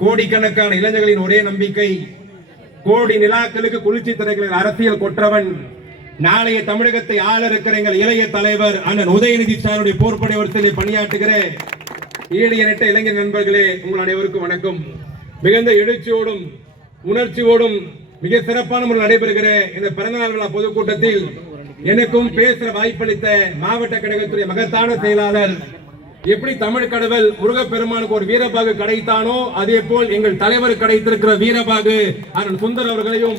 கோடிக்கணக்கான இளைஞர்களின் ஒரே நம்பிக்கை கோடி நிலாக்களுக்கு குளிர்ச்சி திரைகளில் அரசியல் கொற்றவன். நாளைய தமிழகத்தை ஆள இருக்கிற எங்கள் இளைய தலைவர் அண்ணன் உதயநிதி சாருடைய போர்ப்படை வரிசையில் பணியாற்றுகிற ஈடு எண்ணற்ற இளைஞர் நண்பர்களே உங்கள் அனைவருக்கும் வணக்கம். மிகுந்த எழுச்சியோடும் உணர்ச்சியோடும் மிக சிறப்பான முறையில் நடைபெறுகிற இந்த பிறந்தநாள் விழா பொதுக்கூட்டத்தில் எனக்கும் பேசுற வாய்ப்பளித்த மாவட்ட கழகத்துடைய மகத்தான செயலாளர் எப்படி தமிழ் கடவுள் முருகப்பெருமானுக்கு ஒரு வீரபாகு கிடைத்தானோ அதே போல் எங்கள் தலைவர் கிடைத்திருக்கிற வீரபாகு அண்ணன் சுந்தர் அவர்களையும்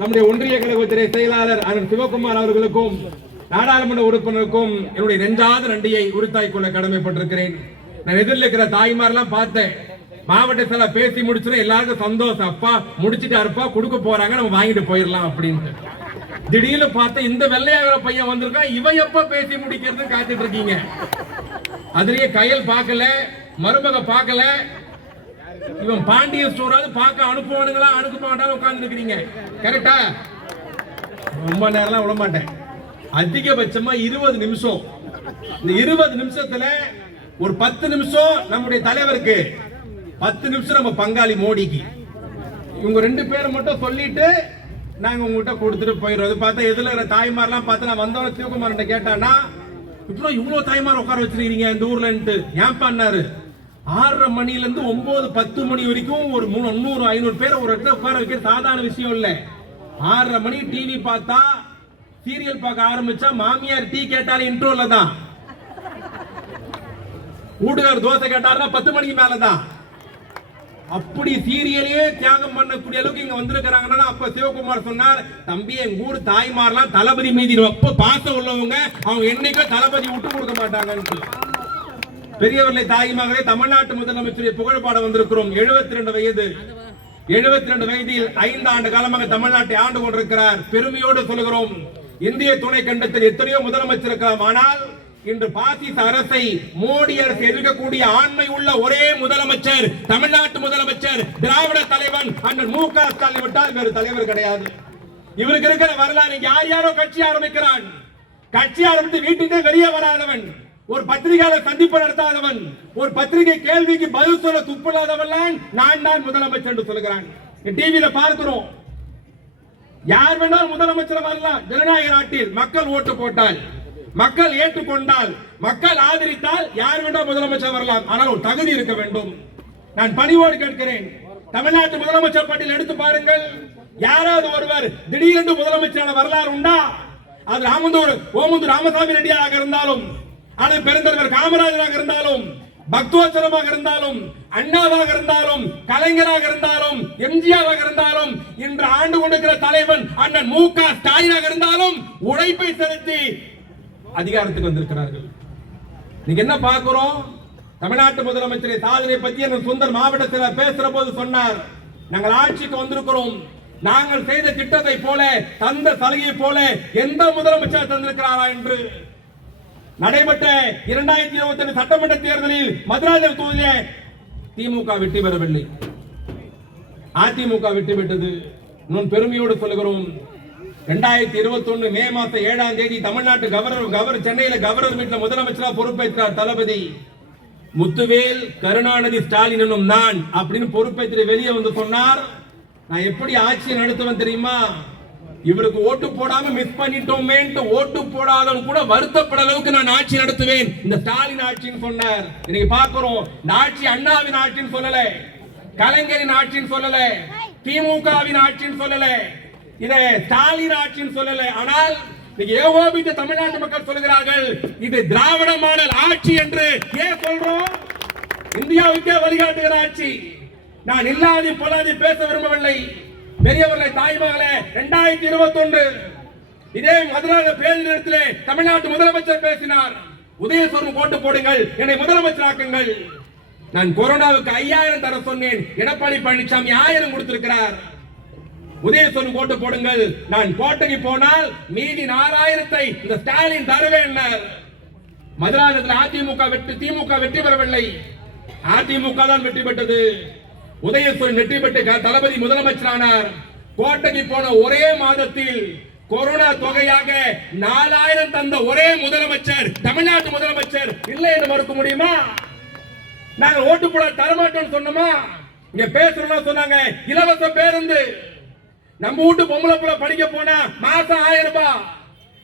நம்முடைய ஒன்றிய கழகத்துறை செயலாளர் அண்ணன் சிவகுமார் அவர்களுக்கும் நாடாளுமன்ற உறுப்பினருக்கும் என்னுடைய நெஞ்சாத நன்றியை உறுத்தாய் கொள்ள கடமைப்பட்டிருக்கிறேன். நான் எதிரில் இருக்கிற தாய்மாரெல்லாம் பார்த்தேன். மாவட்டத்தில் பேசி முடிச்சுனா எல்லாருக்கும் சந்தோஷம். அப்பா முடிச்சிட்டாருப்பா கொடுக்க போறாங்க நம்ம வாங்கிட்டு போயிடலாம் அப்படின்ட்டு. திடீர்னு பார்த்தா இந்த வெள்ளையாகிற பையன் வந்திருக்கான் இவன் எப்ப பேசி முடிக்கிறது காத்துட்டு இருக்கீங்க? அதுலயே கையல் பார்க்கல மருமக பார்க்கல. இவன் பாண்டிய ஸ்டோராவது பார்க்க அனுப்புவானுங்களா? அனுப்ப மாட்டாலும் உட்கார்ந்து இருக்கிறீங்க கரெக்டா ரொம்ப நேரம்லாம் விட மாட்டேன். அதிகபட்சமா இருபது நிமிஷம். இந்த இருபது நிமிஷத்துல ஒரு பத்து நிமிஷம் நம்முடைய தலைவருக்கு பத்து நிமிஷம் நம்ம பங்காளி மோடிக்கு. இவங்க ரெண்டு பேரை மட்டும் சொல்லிட்டு நாங்க உங்ககிட்ட கொடுத்துட்டு போயிடுறோம். பார்த்தா எதுல இருக்கிற பார்த்து நான் வந்தவன சிவகுமார் கேட்டானா இப்போ இவ்வளோ தாய்மார் உட்கார வச்சிருக்கீங்க இந்த ஊர்லன்ட்டு. ஏன் பண்ணாரு ஆறரை மணிலேருந்து ஒம்பது பத்து மணி வரைக்கும் ஒரு மூணு முந்நூறு ஐநூறு பேர் ஒரு இடத்துல உட்கார வைக்கிற சாதாரண விஷயம் இல்லை. ஆறரை மணி டிவி பார்த்தா சீரியல் பார்க்க ஆரம்பிச்சா மாமியார் டீ கேட்டாலும் இன்ட்ரோல தான். வீட்டுக்கார் தோசை கேட்டாருன்னா பத்து மணிக்கு மேலதான். அப்படி சீரியலையே தியாகம் பண்ணக்கூடிய அளவுக்கு இங்க வந்திருக்கிறாங்கன்னா அப்ப சிவகுமார் சொன்னார் தம்பி எங்க ஊர் தாய்மார்லாம் தளபதி மீதி ரொம்ப பாசம் உள்ளவங்க அவங்க என்னைக்கும் தளபதி விட்டு கொடுக்க மாட்டாங்கன்னு பெரியவர்களை தாயுமாகவே தமிழ்நாட்டு முதலமைச்சருடைய புகழ்பாட வந்திருக்கிறோம். 72 ரெண்டு வயது. 72 ரெண்டு வயதில் ஐந்து ஆண்டு காலமாக தமிழ்நாட்டை ஆண்டு கொண்டிருக்கிறார். பெருமையோடு சொல்கிறோம் இந்திய துணை கண்டத்தில் எத்தனையோ முதலமைச்சர் இருக்கலாம் ஆனால் இன்று பாசிச அரசை மோடி அரசு எதிர்க்கக்கூடிய ஆண்மை உள்ள ஒரே முதலமைச்சர் தமிழ்நாட்டு முதலமைச்சர் திராவிட தலைவன் அண்ணன் மு க ஸ்டாலின் விட்டால் வேறு தலைவர் கிடையாது. இவருக்கு இருக்கிற வரலாறு யார் யாரோ கட்சி ஆரம்பிக்கிறான்? கட்சி ஆரம்பித்து வீட்டுக்கு வெளியே வராதவன் ஒரு பத்திரிகையாளர் சந்திப்பு நடத்தாதவன் ஒரு பத்திரிகை கேள்விக்கு பதில் சொல்ல துப்பிடாதவன் நான் தான் முதலமைச்சர் என்று சொல்கிறான் டிவியில பார்க்கிறோம். யார் வேணாலும் முதலமைச்சர் வரலாம் ஜனநாயக நாட்டில் மக்கள் ஓட்டு போட்டால் மக்கள் ஏற்றுக்கொண்டால் மக்கள் ஆதரித்தால் யார் வேண்டாம் முதலமைச்சர் வரலாம். ஆனால் ஒரு தகுதி இருக்க வேண்டும். நான் பணிவோடு கேட்கிறேன். தமிழ்நாட்டு முதலமைச்சர் பட்டியல் எடுத்து பாருங்கள். யாராவது ஒருவர் திடீரென்று முதலமைச்சரான வரலாறு உண்டா? அது ராமந்தூர் ஓமந்தூர் ராமசாமி ரெட்டியாராக இருந்தாலும் அல்லது பெருந்தலைவர் காமராஜராக இருந்தாலும் பக்தோச்சரமாக இருந்தாலும் அண்ணாவாக இருந்தாலும் கலைஞராக இருந்தாலும் எம்ஜிஆராக இருந்தாலும் இன்று ஆண்டு கொண்டிருக்கிற தலைவன் அண்ணன் மு க ஸ்டாலினாக இருந்தாலும் உழைப்பை செலுத்தி அதிகாரத்துக்கு வந்திருக்கிறார்கள். இன்னைக்கு என்ன பார்க்கிறோம்? தமிழ்நாட்டு முதலமைச்சரை சாதனை பத்தி என் சுந்தர் மாவட்டத்தில் பேசுற போது சொன்னார். நாங்கள் ஆட்சிக்கு வந்திருக்கிறோம். நாங்கள் செய்த திட்டத்தை போல தந்த சலுகையை போல எந்த முதலமைச்சர் தந்திருக்கிறாரா என்று. நடைபெற்ற இரண்டாயிரத்தி இருபத்தி ரெண்டு சட்டமன்ற தேர்தலில் மதுராஜர் தொகுதியிலே திமுக வெற்றி பெறவில்லை. அதிமுக வெற்றி பெற்றது. இன்னும் பெருமையோடு சொல்லுகிறோம். ரெண்டாயிரத்தி இருபத்தொன்னு மே மாசம் ஏழாம் தேதி தமிழ்நாட்டு கவர்னர் கவர் சென்னையில கவர்னர் வீட்டில் முதலமைச்சராக பொறுப்பேற்றார் தளபதி. முத்துவேல் கருணாநிதி ஸ்டாலின் என்னும் நான் அப்படின்னு பொறுப்பேற்று வெளியே வந்து சொன்னார். நான் எப்படி ஆட்சியை நடத்துவேன் தெரியுமா? இவருக்கு ஓட்டு போடாம மிஸ் பண்ணிட்டோமேன்ட்டு ஓட்டு போடாதவன் கூட வருத்தப்பட அளவுக்கு நான் ஆட்சி நடத்துவேன். இந்த ஸ்டாலின் ஆட்சின்னு சொன்னார். இன்னைக்கு பாக்குறோம். இந்த ஆட்சி அண்ணாவின் ஆட்சின்னு சொல்லல. கலைஞரின் ஆட்சின்னு சொல்லல. திமுகவின் ஆட்சின்னு சொல்லல. இதை ஸ்டாலின் ஆட்சின்னு சொல்லல. ஆனால் ஏகோபித்த தமிழ்நாட்டு மக்கள் சொல்கிறார்கள் இது திராவிட மாடல் ஆட்சி என்று. ஏன் சொல்றோம்? இந்தியாவுக்கே வழிகாட்டுகிற ஆட்சி. நான் இல்லாது பொல்லாது பேச விரும்பவில்லை. பெரியவர்களை தாய்மகளே இரண்டாயிரத்தி இருபத்தி ஒன்று இதே மதுரை பேரிடத்திலே தமிழ்நாட்டு முதலமைச்சர் பேசினார். உதயசூரன் போட்டு போடுங்கள் என்னை முதலமைச்சராக்குங்கள் நான் கொரோனாவுக்கு ஐயாயிரம் தர சொன்னேன். எடப்பாடி பழனிசாமி ஆயிரம் கொடுத்திருக்கிறார். உதயசூரன் ஓட்டு போடுங்கள். நான் கோட்டைக்கு போனால் மீதி நாலாயிரத்தை இந்த ஸ்டாலின் தருவேன் மதுராந்தகத்தில் அதிமுக வெற்றி திமுக வெற்றி பெறவில்லை. அதிமுக தான் வெற்றி பெற்றது. உதயசூரன் வெற்றி பெற்று தளபதி முதலமைச்சரானார். கோட்டைக்கு போன ஒரே மாதத்தில் கொரோனா தொகையாக நாலாயிரம் தந்த ஒரே முதலமைச்சர் தமிழ்நாட்டு முதலமைச்சர் இல்லை என்று மறுக்க முடியுமா? நாங்கள் ஓட்டு போட தரமாட்டோம்னு சொன்னோமா? இங்க பேசுறோம்னா சொன்னாங்க இலவச பேருந்து. நம்ம வீட்டு பொம்பளை பிள்ளை படிக்க போனா மாசம் ஆயிரம் ரூபாய்.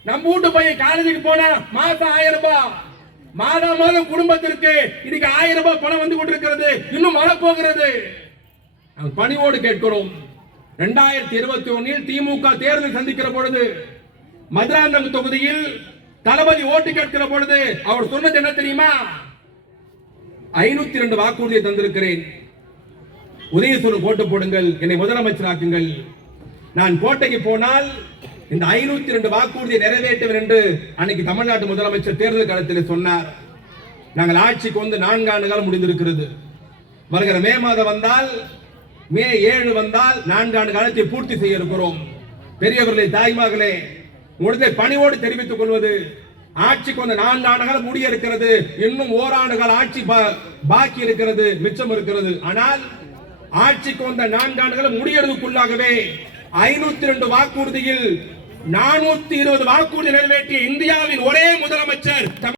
நம்ம வீட்டு பையன் காலேஜுக்கு போனா மாசம் ஆயிரம் ரூபாய். மாதம் மாதம் குடும்பத்திற்கு இன்னைக்கு ஆயிரம் ரூபாய் பணம் வந்து கொண்டிருக்கிறது. இன்னும் வரப்போகிறது. நாங்கள் பணிவோடு கேட்கிறோம். இரண்டாயிரத்தி இருபத்தி ஒன்னில் திமுக தேர்தல் சந்திக்கிற பொழுது மதுராந்தகம் தொகுதியில் தளபதி ஓட்டு கேட்கிற பொழுது அவர் சொன்னது என்ன தெரியுமா? ஐநூத்தி ரெண்டு வாக்குறுதியை தந்திருக்கிறேன். உதயசூரன் ஓட்டு போடுங்கள். என்னை முதலமைச்சராக்குங்கள் நான் கோட்டைக்கு போனால் இந்த ஐநூத்தி ரெண்டு வாக்குறுதியை நிறைவேற்றுவேன் என்று அன்னைக்கு தமிழ்நாட்டு முதலமைச்சர் தேர்தல் களத்தில் சொன்னார். நாங்கள் ஆட்சிக்கு வந்து நான்கு ஆண்டு காலம் முடிந்திருக்கிறது. வருகிற மே மாதம் வந்தால் மே ஏழு வந்தால் நான்காண்டு காலத்தை பூர்த்தி செய்ய இருக்கிறோம். பெரியவர்களே தாய்மார்களே உடனே பணிவோடு தெரிவித்துக் கொள்வது ஆட்சிக்கு வந்து நான்கு ஆண்டுகள் முடிய இருக்கிறது இன்னும் ஓராண்டு கால ஆட்சி பாக்கி இருக்கிறது மிச்சம் இருக்கிறது. ஆனால் ஆட்சிக்கு வந்த நான்காண்டுகள் முடியறதுக்குள்ளாகவே ஐநூத்தி ரெண்டு வாக்குறுதியில் நானூத்தி இருபது வாக்குறுதி நிறைவேற்றிய இந்தியாவின் ஒரே முதலமைச்சர் தமிழ்